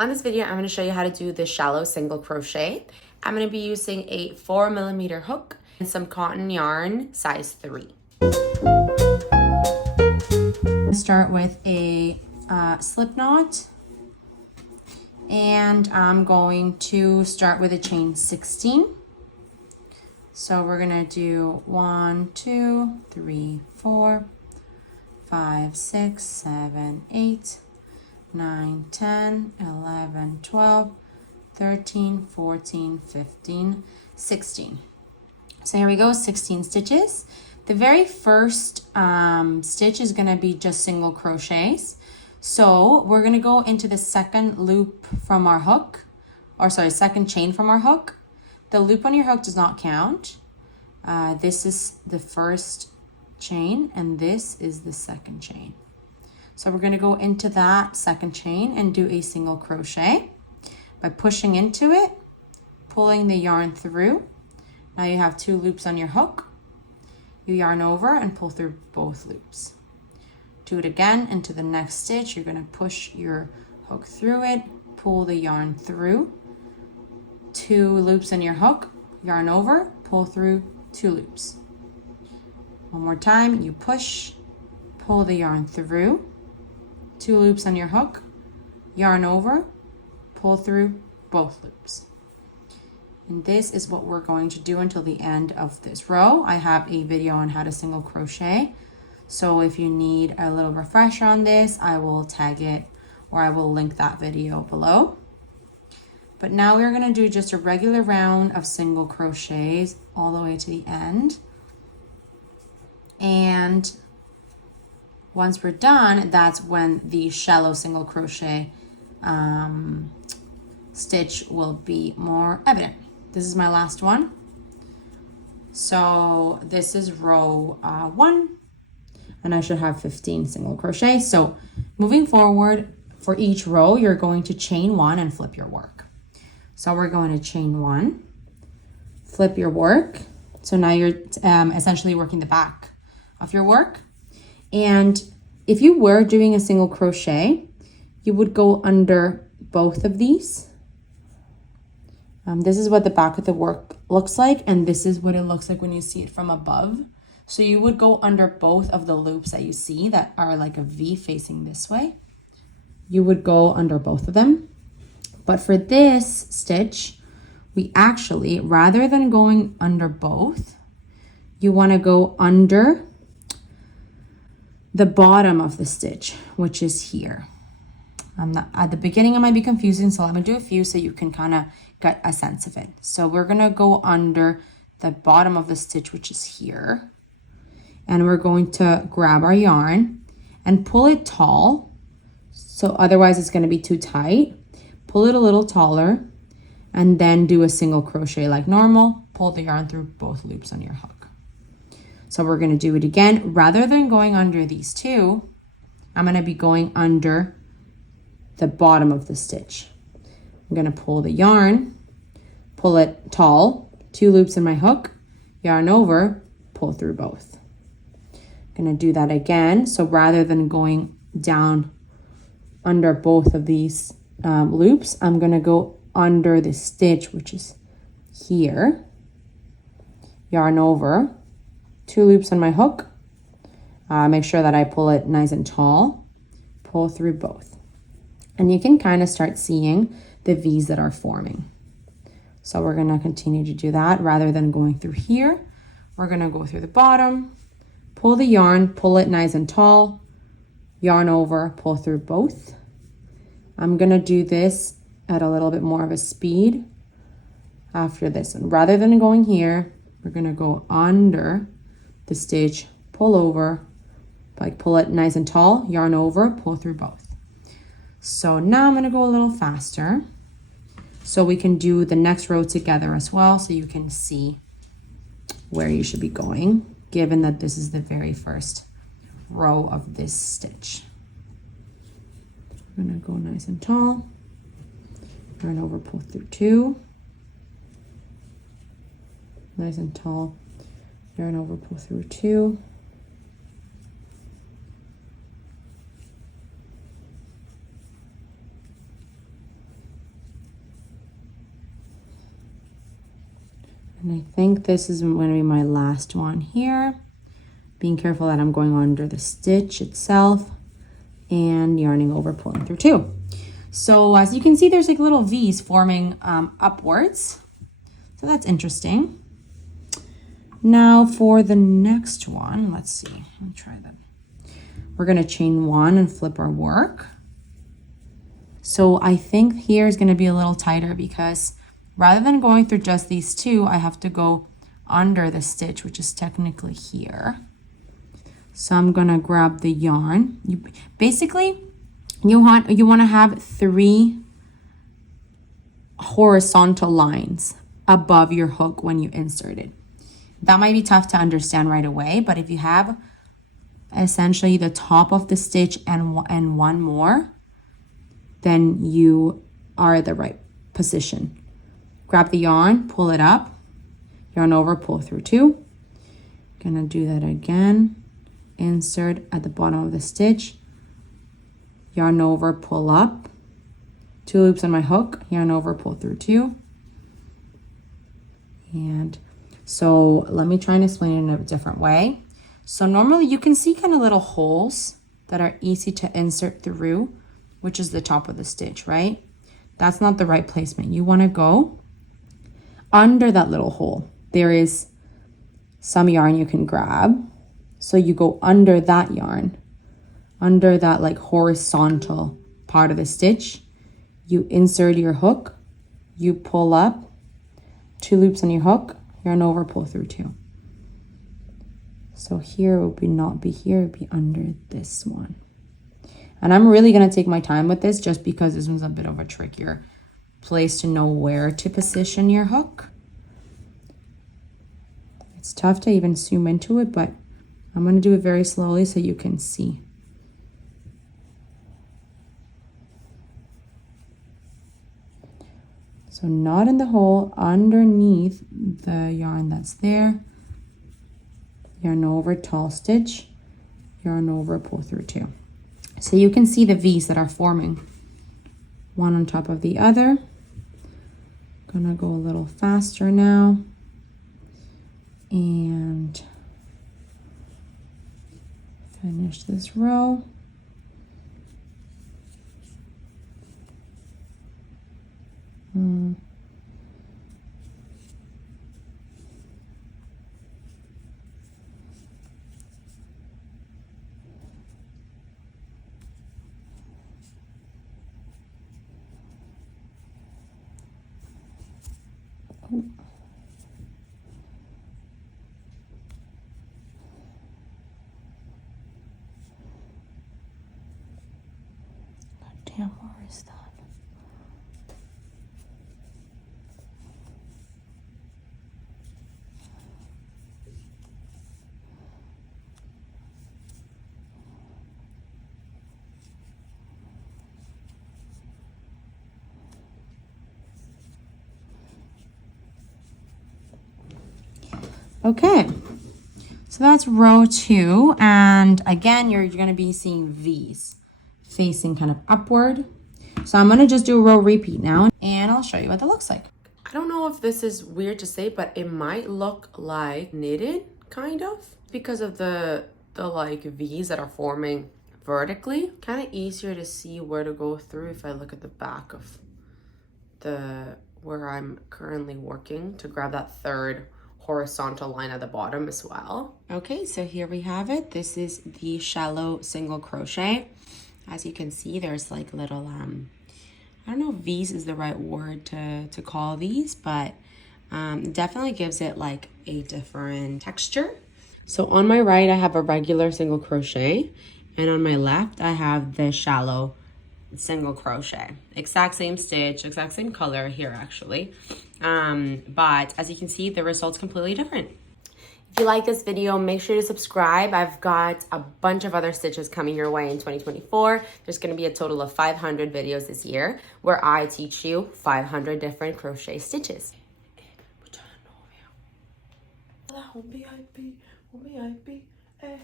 On this video, I'm going to show you how to do the shallow single crochet. I'm going to be using a 4mm hook and some cotton yarn size 3. Start with a slip knot, and I'm going to start with a chain 16. So we're going to do 1, 2, 3, 4, 5, 6, 7, 8, 9, 10, 11, 12, 13, 14, 15, 16. So here we go, 16 stitches. The very first stitch is going to be just single crochets. So we're going to go into the second loop from our hook, or sorry, second chain from our hook. The loop on your hook does not count. This is the first chain and this is the second chain. So we're going to go into that second chain and do a single crochet by pushing into it, pulling the yarn through. Now you have 2 loops on your hook. You yarn over and pull through both loops. Do it again into the next stitch. You're going to push your hook through it, pull the yarn through, 2 loops on your hook, yarn over, pull through 2 loops. One more time, you push, pull the yarn through, 2 loops on your hook, yarn over, pull through both loops. And this is what we're going to do until the end of this row. I have a video on how to single crochet. So if you need a little refresher on this, I will tag it or I will link that video below. But now we're going to do just a regular round of single crochets all the way to the end. And once we're done, that's when the shallow single crochet stitch will be more evident. This is my last one. So this is row 1, and I should have 15 single crochet. So moving forward, for each row, you're going to chain 1 and flip your work. So we're going to chain 1, flip your work. So now you're essentially working the back of your work. And if you were doing a single crochet, you would go under both of these. This is what the back of the work looks like, and this is what it looks like when you see it from above. So you would go under both of the loops that you see that are like a V facing this way. You would go under both of them. But for this stitch, we actually, rather than going under both, you want to go under the bottom of the stitch, which is here. At the beginning, it might be confusing, so let me do a few so you can kind of get a sense of it. So we're going to go under the bottom of the stitch, which is here. And we're going to grab our yarn and pull it tall. So otherwise it's going to be too tight. Pull it a little taller and then do a single crochet like normal. Pull the yarn through both loops on your hook. So we're going to do it again. Rather than going under these 2, I'm going to be going under the bottom of the stitch. I'm going to pull the yarn, pull it tall, 2 loops in my hook, yarn over, pull through both. I'm going to do that again. So rather than going down under both of these loops, I'm going to go under the stitch, which is here, yarn over, 2 loops on my hook, make sure that I pull it nice and tall, pull through both. And you can kind of start seeing the V's that are forming. So we're going to continue to do that. Rather than going through here, we're going to go through the bottom, pull the yarn, pull it nice and tall, yarn over, pull through both. I'm going to do this at a little bit more of a speed after this. And rather than going here, we're going to go under the stitch, pull over, like pull it nice and tall, yarn over, pull through both. So now I'm going to go a little faster so we can do the next row together as well, so you can see where you should be going, given that this is the very first row of this stitch. I'm going to go nice and tall, yarn over, pull through 2, nice and tall, yarn over, pull through 2, And I think this is going to be my last one here. Being careful that I'm going under the stitch itself and yarning over, pulling through 2. So as you can see, there's like little V's forming upwards. So that's interesting. Now for the next one, let's see, let me try that. We're gonna chain 1 and flip our work. So I think here is gonna be a little tighter because rather than going through just these 2, I have to go under the stitch, which is technically here. So I'm gonna grab the yarn. You want to have 3 horizontal lines above your hook when you insert it. That might be tough to understand right away, but if you have essentially the top of the stitch and one more, then you are at the right position. Grab the yarn, pull it up, yarn over, pull through 2. Gonna do that again. Insert at the bottom of the stitch, yarn over, pull up, 2 loops on my hook, yarn over, pull through 2. And so let me try and explain it in a different way. So normally you can see kind of little holes that are easy to insert through, which is the top of the stitch, right? That's not the right placement. You want to go under that little hole. There is some yarn you can grab. So you go under that yarn, under that like horizontal part of the stitch. You insert your hook, you pull up, 2 loops on your hook, yarn over, pull through 2. So here it would not be here, it would be under this one. And I'm really gonna take my time with this just because this one's a bit of a trickier place to know where to position your hook. It's tough to even zoom into it, but I'm going to do it very slowly so you can see. So not in the hole, underneath the yarn that's there. Yarn over, tall stitch, yarn over, pull through 2. So you can see the V's that are forming, one on top of the other. Gonna go a little faster now. And finish this row. Oh. Damn, where is that? Okay, so that's row 2, and again, you're going to be seeing V's facing kind of upward. So I'm going to just do a row repeat now, and I'll show you what that looks like. I don't know if this is weird to say, but it might look like knitted, kind of, because of the like V's that are forming vertically. Kind of easier to see where to go through if I look at the back of where I'm currently working to grab that 3rd horizontal line at the bottom as well. Okay, so here we have it. This is the shallow single crochet. As you can see, there's like little I don't know if V's is the right word to call these, but definitely gives it like a different texture. So on my right, I have a regular single crochet, and on my left, I have the shallow single crochet. Exact same stitch, exact same color here actually. But as you can see, the result's completely different. If you like this video, make sure to subscribe. I've got a bunch of other stitches coming your way in 2024. There's going to be a total of 500 videos this year where I teach you 500 different crochet stitches. Eh.